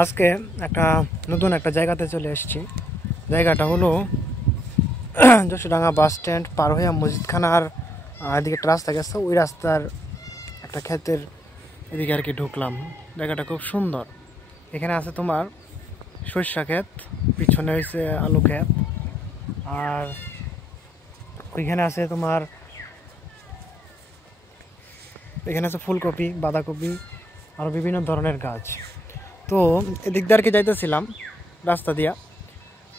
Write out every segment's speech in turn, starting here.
আজকে একটা নতুন একটা জায়গাতে চলে এসেছি। জায়গাটা হলো যশোডাঙ্গা বাস স্ট্যান্ড পার হয়ে মসজিদখানার এদিকে একটা রাস্তা গেছে, ওই রাস্তার একটা ক্ষেতের এদিকে আর কি ঢুকলাম। জায়গাটা খুব সুন্দর। এখানে আছে তোমার সরিষা ক্ষেত, পিছনে হয়েছে আলু ক্ষেত, আর ওইখানে আছে তোমার এখানে আছে ফুলকপি, বাঁধাকপি, আরও বিভিন্ন ধরনের গাছ। তো এদিক দিয়ে আর কি যাইতেছিলাম রাস্তা দিয়া,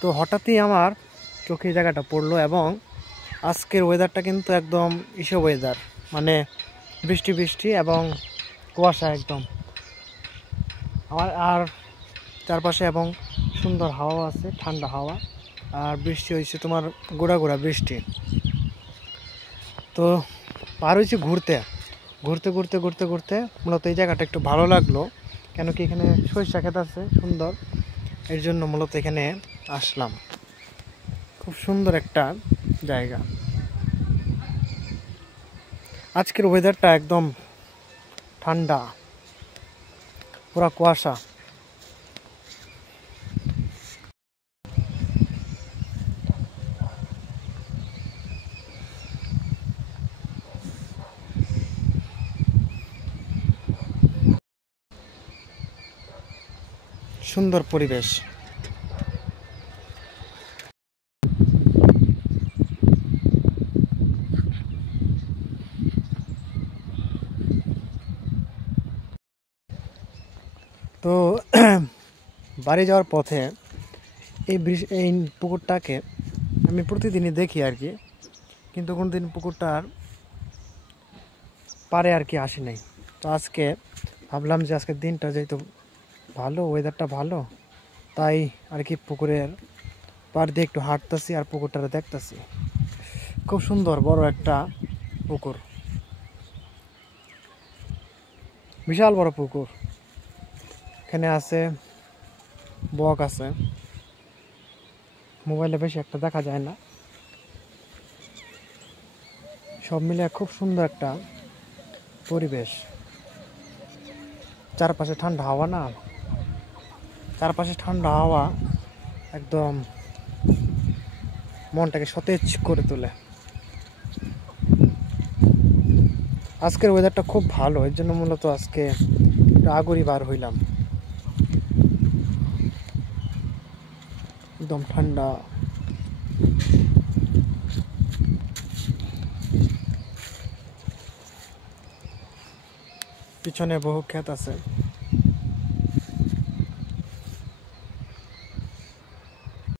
তো হঠাৎই আমার চোখে জায়গাটা পড়লো। এবং আজকের ওয়েদারটা কিন্তু একদম ওয়েদার, মানে বৃষ্টি বৃষ্টি এবং কুয়াশা একদম আমার, আর চারপাশে এবং সুন্দর হাওয়া আছে, ঠান্ডা হাওয়া, আর বৃষ্টি হয়েছে তোমার গোড়া গোড়া বৃষ্টি। তো পার হয়েছি ঘুরতে ঘুরতে ঘুরতে ঘুরতে ঘুরতে মূলত এই জায়গাটা একটু ভালো লাগলো, কেন কি এখানে সরিষা ক্ষেত আছে সুন্দর, এর জন্য মূলত এখানে আসলাম। খুব সুন্দর একটা জায়গা। আজকের ওয়েদারটা একদম ঠান্ডা, পুরা কুয়াশা। সুন্দর পরিবেশ। তো বাড়ি যাওয়ার পথে এই পুকুরটাকে আমি প্রতিদিনই দেখি আর কি, কিন্তু কোনোদিন পুকুরটার পারে আর কি আসি নাই। তো আজকে ভাবলাম যে আজকের দিনটা যেহেতু ভালো, ওয়েদারটা ভালো, তাই আর কি পুকুরের পাড় দিয়ে একটু হাঁটতেছি আর পুকুরটা দেখতেছি। খুব সুন্দর বড় একটা পুকুর, বিশাল বড় পুকুর। এখানে আছে বক আছে, মোবাইলে বেশি একটা দেখা যায় না। সব মিলে খুব সুন্দর একটা পরিবেশ। চারপাশে ঠান্ডা হাওয়া, না চারপাশে ঠান্ডা হাওয়া একদম মনটাকে সতেজ করে তোলে। আজকের ওয়েদারটা খুব ভালো, এর জন্য মূলত আজকে আগুরি বার হইলাম। একদম ঠান্ডা। পিছনে বহু ক্ষেত আছে।